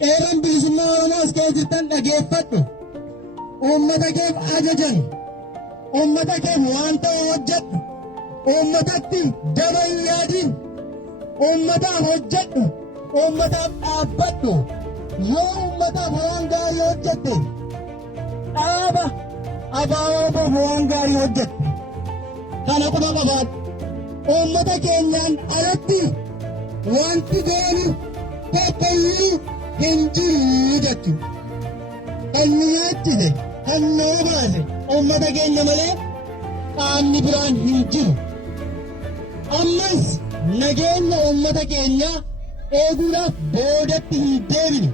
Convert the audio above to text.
qeerran bilisummaa Oromoos kee jirtan dhageeffadhu. Uummata keef ajajan. Uummata keef waan ta'u hojjedhu. Uummatatti daba hin yaadin. Uummataaf hojjedhu. Uummataaf dhaabbadhu. Yoo uummataaf waan gaarii hojjette dhaaba abaaboof waan gaarii hojjette. Kana quba qabaadhu. Uummata keenyaan alatti wanti goonu tokkoyyuu hin jiru jechuudha. Kan nu nyaachise, kan nama baase uummata keenya malee qaamni biraan hin jiru. Ammas nageenya uummata keenyaa eeguudhaaf boodatti hin deebinu.